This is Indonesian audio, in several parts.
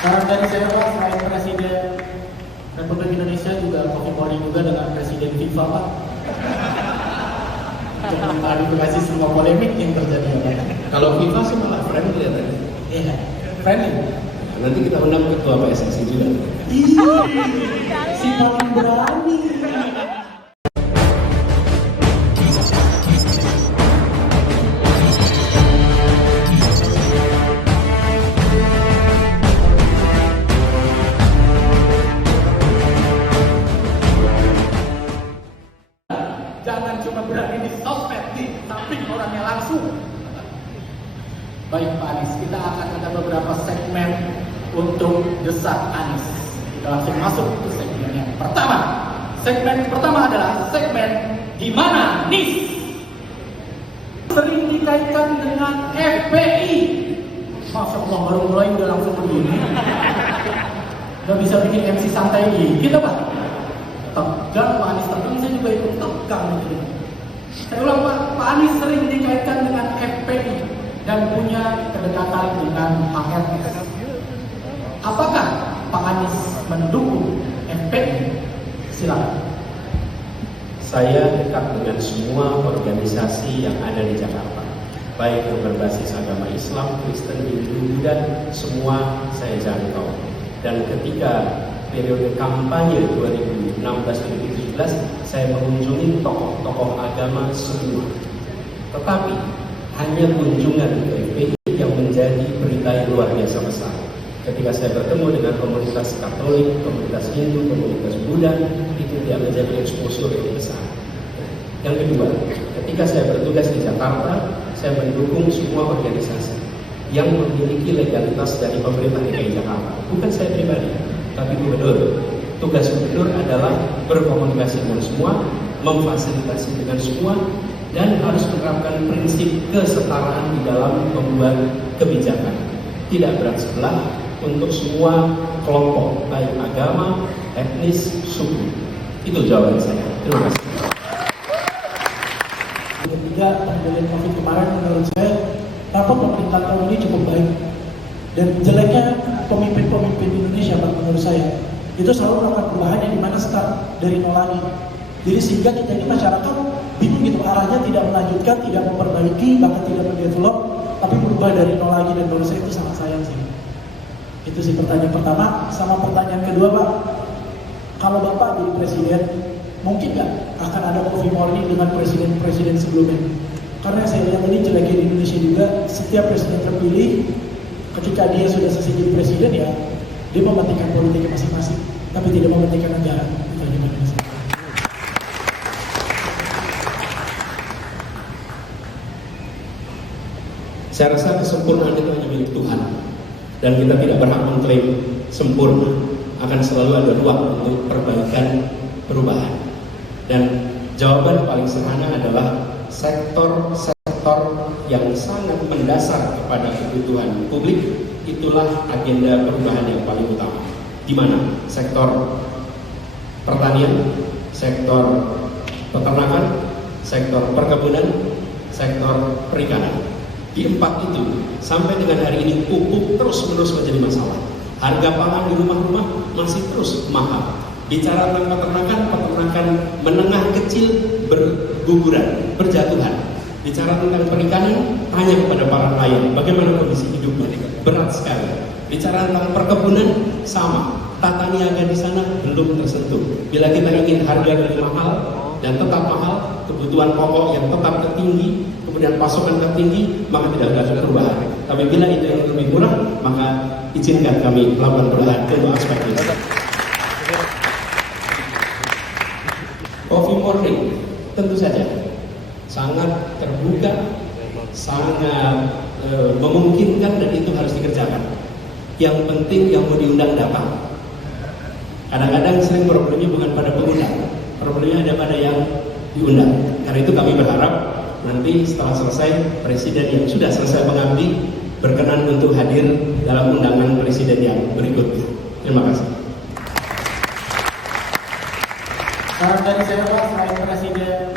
Saran dari saya Pak, selain Presiden Republik Indonesia juga coffee morning juga dengan Presiden FIFA Pak. Untuk mengklarifikasi semua polemik yang terjadi Pak. Kalau FIFA sih malah friendly ya tadi. Iya, friendly. Nanti kita undang ketua PSSI juga. Si paling berani. Jangan cuma berani di sosmed nih, tapi orangnya langsung. Baik Pak Anies, kita akan ada beberapa segmen untuk desak Anies. Kita langsung masuk ke segmen yang pertama. Segmen pertama adalah segmen Gimana Nis? Sering dikaitkan dengan FPI. Masya Allah, baru mulai udah langsung begini. Gak bisa bikin MC santai gitu Pak. Tegang Pak Anies, tegang saya juga ikut tegang gitu. Saya ulang Pak Anies sering dikaitkan dengan FPI dan punya kedekatan dengan HRS. Apakah Pak Anies mendukung FPI? Silakan. Saya dekat dengan semua organisasi yang ada di Jakarta, baik yang berbasis agama Islam, Kristen, Hindu, Buddha, semua saya jangkau. Dan ketika periode kampanye 2016-2017, saya mengunjungi tokoh-tokoh agama semua. Tetapi hanya kunjungan ke FPI yang menjadi berita yang luar biasa besar. Ketika saya bertemu dengan komunitas Katolik, komunitas Hindu, komunitas Buddha, itu tidak menjadi exposure yang besar. Yang kedua, ketika saya bertugas di Jakarta, saya mendukung semua organisasi yang memiliki legalitas dari pemerintah DKI Jakarta. Bukan saya pribadi, tapi gubernur. Tugas gubernur adalah berkomunikasi dengan semua, memfasilitasi dengan semua, dan harus menerapkan prinsip kesetaraan di dalam membuat kebijakan. Tidak berat sebelah untuk semua kelompok, baik agama, etnis, suku. Itu jawaban saya. Terima kasih. Ketiga, pandemi COVID kemarin menurut saya, tanpa pemerintah tahun ini cukup baik. Dan jeleknya pemimpin-pemimpin Indonesia menurut saya itu selalu melakukan perubahan yang dimana start dari nol lagi. Jadi sehingga kita ini masyarakat bingung gitu, arahnya tidak melanjutkan, tidak memperbaiki, bahkan tidak mendevelop, tapi berubah dari nol lagi. Dan menurut saya itu sangat sayang sih. Itu sih pertanyaan pertama. Sama pertanyaan kedua Pak, kalau Bapak jadi presiden, mungkin nggak akan ada coffee morning dengan presiden-presiden sebelumnya? Karena saya lihat ini jeleknya di Indonesia juga, setiap presiden terpilih, ketika dia sudah selesai jadi presiden ya, dia mementingkan politiknya masing-masing, tapi tidak mementingkan negara. Itu aja Mas. Saya rasa kesempurnaan itu hanya milik Tuhan, dan kita tidak berhak mengklaim sempurna. Akan selalu ada ruang untuk perbaikan, perubahan. Dan jawaban paling sederhana adalah sektor-sektor yang sangat mendasar kepada kebutuhan publik, itulah agenda perubahan yang paling utama. Di mana? Sektor pertanian, sektor peternakan, sektor perkebunan, sektor perikanan. Di empat itu, sampai dengan hari ini pupuk terus-menerus menjadi masalah. Harga pangan di rumah-rumah masih terus mahal. Bicara tentang peternakan menengah kecil berguguran, berjatuhan. Bicara tentang perikanan, tanya kepada para nelayan, bagaimana kondisi hidupnya? Berat sekali. Bicara tentang perkebunan, sama. Tata niaga di sana belum tersentuh. Bila kita ingin harga lebih mahal dan tetap mahal, kebutuhan pokok yang tetap tertinggi, kemudian pasokan tertinggi, maka tidak ada perubahan. Tapi bila itu yang lebih murah, maka izinkan kami melakukan perubahan ke aspek ini. Coffee morning, tentu saja sangat terbuka, sangat memungkinkan, dan itu harus dikerjakan. Yang penting yang mau diundang datang. Kadang-kadang sering problemnya bukan pada pengundang, problemnya ada pada yang diundang. Karena itu kami berharap nanti setelah selesai, presiden yang sudah selesai mengabdi berkenan untuk hadir dalam undangan presiden yang berikutnya. Terima kasih. Saran dari saya Pak, selain Presiden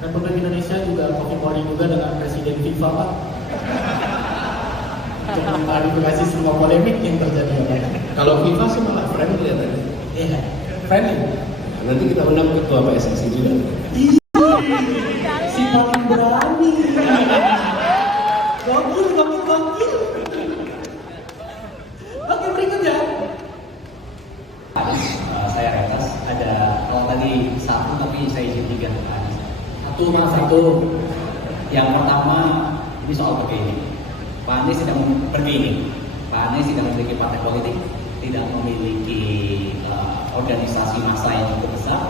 Republik Indonesia juga coffee morning juga dengan Presiden FIFA Pak. Untuk mengklarifikasi semua polemik yang terjadi. Kalau FIFA sih malah friendly ya tadi. Iya, friendly. Nah, nanti kita undang ketua PSSI juga. Si paling berani. Gokil. Oke, berikutnya. Saya Rentas, ada kalau tadi satu tapi saya izin tiga. Satu. Yang pertama ini soal bergaining. Pak Anies tidak bergaining. Pak Anies tidak memiliki partai politik, tidak memiliki organisasi massa yang cukup besar,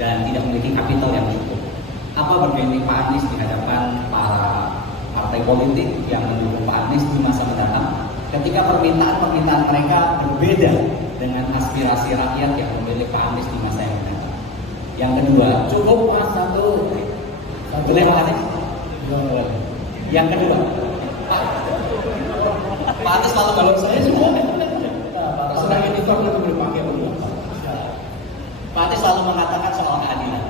dan tidak memiliki kapital yang cukup. Apa bergaining Pak Anies di hadapan para partai politik yang mendukung Pak Anies di masa mendatang? Ketika permintaan mereka berbeda dengan aspirasi rakyat yang memilih Pak Anies di masa yang mendatang. Yang kedua, Cukup mas satu. boleh Pak Anies? Yang kedua, Pak Anies selalu Kalau saya semua terserah editor nanti boleh pakai untuk Pak Anies selalu mengatakan soal keadilan,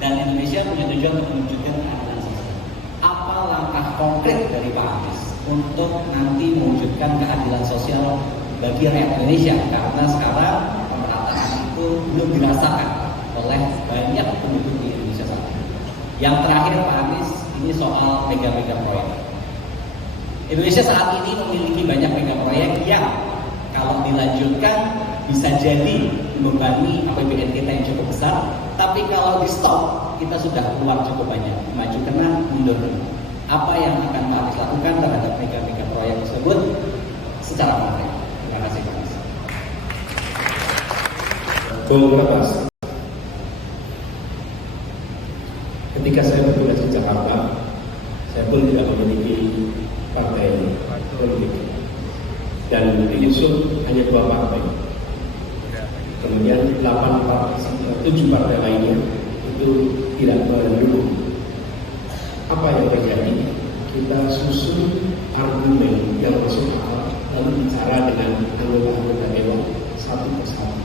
dan Indonesia punya tujuan untuk mewujudkan keadilan sosial. Apa langkah konkret dari Pak Anies untuk nanti mewujudkan keadilan sosial bagi rakyat Indonesia? Karena sekarang pemerataan itu belum dirasakan oleh banyak penduduk di Indonesia saat ini. Yang terakhir Pak Anies, ini soal mega-mega proyek. Indonesia saat ini memiliki banyak mega proyek yang kalau dilanjutkan bisa jadi membebani APBN kita yang cukup besar, tapi kalau di stop kita sudah keluar cukup banyak, maju kena, mundur kena. Apa yang akan Pak Anies lakukan terhadap mega-mega proyek tersebut secara konkret? Terima kasih Pak Anies. Bung Lepas. Ketika saya bertugas di Jakarta, saya pun tidak memiliki partai politik dan diusung hanya 2 partai. Kemudian 7 partai lainnya itu tidak mendukung. Apa yang terjadi? Kita susun argumen yang masuk akal, lalu bicara dengan anggota-anggota dewan satu persatu.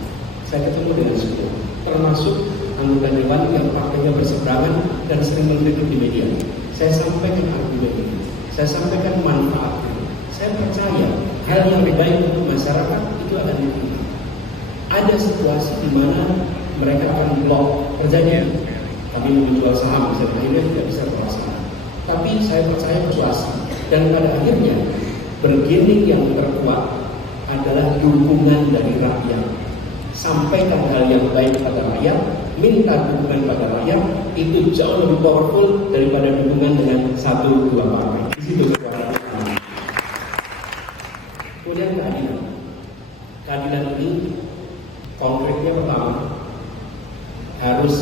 Saya ketemu dengan semua, termasuk anggota dewan yang partainya berseberangan dan sering mengkritik di media. Saya sampaikan argumen itu, saya sampaikan manfaatnya. Saya percaya hal yang lebih baik untuk masyarakat itu akan diterima. Ada situasi di mana mereka akan blok kerjanya. Kami menjual saham, misalnya akhirnya tidak bisa terlaksana. Tapi saya percaya persuasi, dan pada akhirnya bergening yang terkuat adalah dukungan dari rakyat. Sampaikan hal yang baik pada rakyat, minta dukungan pada rakyat, itu jauh lebih powerful daripada dukungan dengan 1-2 partai. Di situ kekuatan. Kemudian keadilan. Keadilan ini konkretnya pertama harus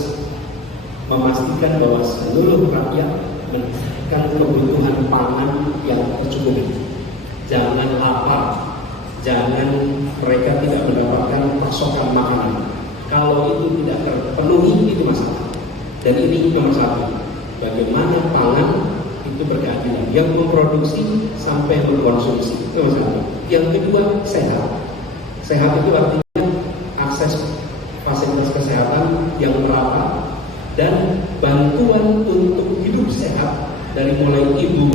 memastikan bahwa seluruh rakyat mendapatkan kebutuhan pangan yang tercukupi. Jangan lapar. Jangan mereka tidak mendapatkan pasokan makanan. Kalau itu tidak terpenuhi, itu masalah. Dan ini nomor 1. Bagaimana pangan itu berkeadilan. Yang memproduksi sampai mengkonsumsi, itu nomor 1. Yang kedua, sehat. Sehat itu artinya akses fasilitas kesehatan yang merata dan bantuan untuk hidup sehat dari mulai ibu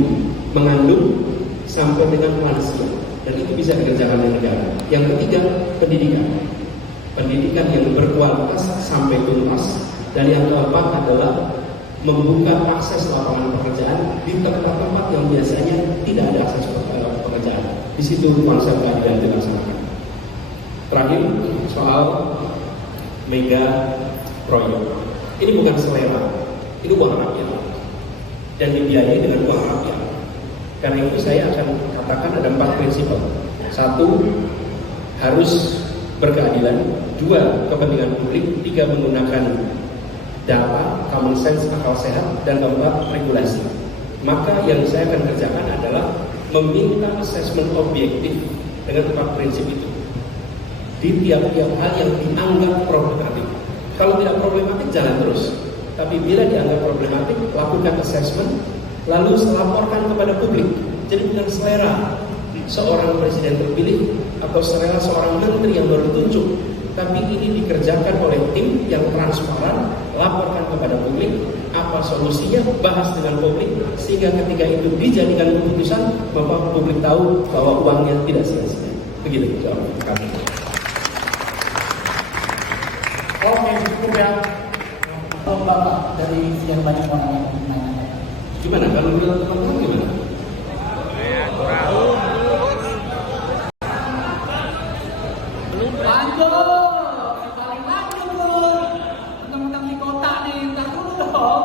mengandung sampai dengan lansia. Dan itu bisa dikerjakan oleh negara. Yang ketiga, pendidikan. Pendidikan yang berkualitas sampai tuntas. Dan yang keempat adalah membuka akses lapangan pekerjaan di tempat-tempat yang biasanya tidak ada akses pekerjaan. Di situ konsep keadilan dilaksanakan. Terakhir, soal mega proyek. Ini bukan selera, ini uang rakyat. Dan dibiayai dengan uang rakyat. Karena itu saya akan katakan ada 4 prinsip. 1, harus berkeadilan. 2, kepentingan publik. 3, menggunakan data, common sense, akal sehat. Dan 4, regulasi. Maka yang saya akan kerjakan adalah meminta asesmen objektif dengan 4 prinsip itu di tiap-tiap hal yang dianggap problematik. Kalau tidak problematik, jalan terus. Tapi bila dianggap problematik, lakukan assessment, lalu laporkan kepada publik. Jadi bukan selera seorang presiden terpilih atau selera seorang menteri yang baru ditunjuk, tapi ini dikerjakan oleh tim yang transparan. Laporkan kepada publik apa solusinya, bahas dengan publik, sehingga ketika itu dijadikan keputusan, Bapak publik tahu bahwa uangnya tidak sia-sia. Begitu jawaban kami. Oke, cukup ya. Kalau Bapak dari sekian banyak orang yang menanya. Gimana kalau menurut teman-teman gimana? Lanjut, paling lanjut tuh. Mentang-mentang di kota nih, ntar dulu dong.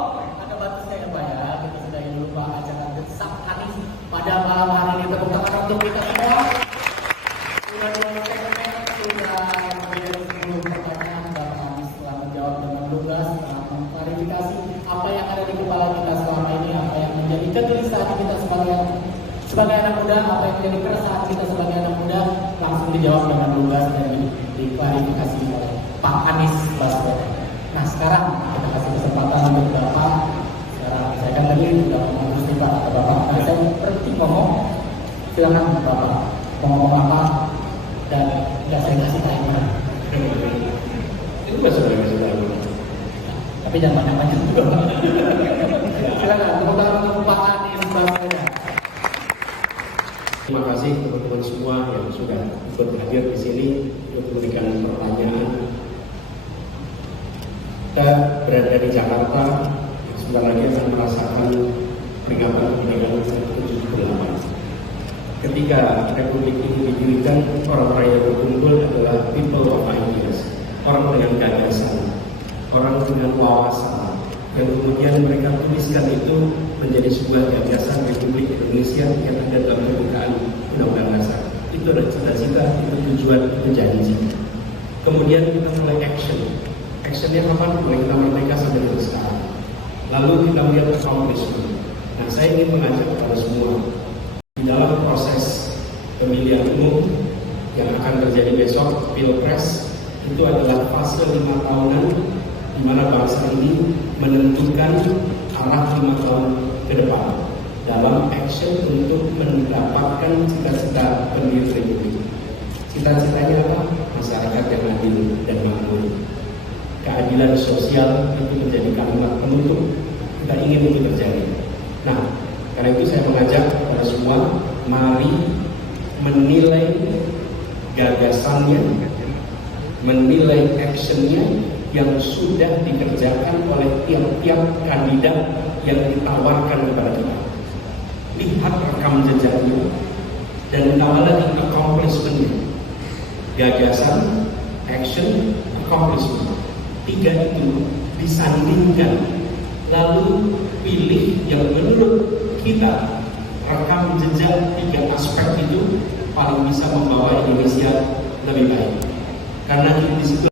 Ada batasnya ya Pak ya. Kita sudah dulu Pak acara Desak Anies pada malam hari ini. Tepuk tangan untuk kita semua. Sudah 2 segmen, sudah kemudian 10 pertanyaan. Bapak Anies telah menjawab dengan lugas, telah mengklarifikasi apa yang ada di kepala kita selama ini, apa yang menjadi kegelisahan kita sebagai anak muda, apa yang menjadi keresahan kita sebagai anak muda, langsung dijawab dengan lugas dan diklarifikasi oleh Pak Anies Baswedan. Nah sekarang kita kasih kesempatan untuk Bapak. Sekarang saya kan tadi sudah ngomong nih Pak ke Bapak. Nah saya berhenti ngomong. Silakan Bapak mau ngomong apa dan nggak saya kasih timer. Itu bahasa Indonesia. Tapi jangan banyak-banyak juga. Silakan tepuk tangan untuk Pak Anies Baswedan. Terima kasih teman-teman semua yang sudah ikut hadir di sini untuk memberikan pertanyaan. Kita berada di Jakarta, sebentar lagi akan merasakan peringatan kemerdekaan ke-78. Ketika Republik ini didirikan, orang-orang yang berkumpul adalah people of ideas, orang dengan gagasan, orang dengan wawasan, yang kemudian mereka tuliskan itu menjadi sebuah gagasan Republik Indonesia yang ada dalam pembukaan Undang-Undang Dasar. Itu adalah cita-cita, itu tujuan, itu janji. Kemudian kita mulai action. Actionnya kapan? Mulai kita merdeka sampai dengan sekarang. Lalu kita melihat accomplishment. Nah, saya ingin mengajak kepada semua di dalam proses pemilihan umum yang akan terjadi besok, Pilpres, itu adalah fase 5 tahunan di mana bangsa ini menentukan arah 5 tahun ke depan dalam action untuk mendapatkan cita-cita pendiri Republik. Cita-citanya apa? Masyarakat yang adil dan makmur. Keadilan sosial itu menjadi kalimat penutup. Kita ingin itu terjadi. Nah, karena itu saya mengajak kepada semua, mari menilai gagasannya, menilai actionnya yang sudah dikerjakan oleh tiap-tiap kandidat yang ditawarkan kepada kita. Lihat rekam jejaknya dan tambah lagi accomplishment-nya. Gagasan, action, accomplishment. 3 itu disandingkan, lalu pilih yang menurut kita rekam jejak 3 aspek itu paling bisa membawa Indonesia lebih baik. Karena di situ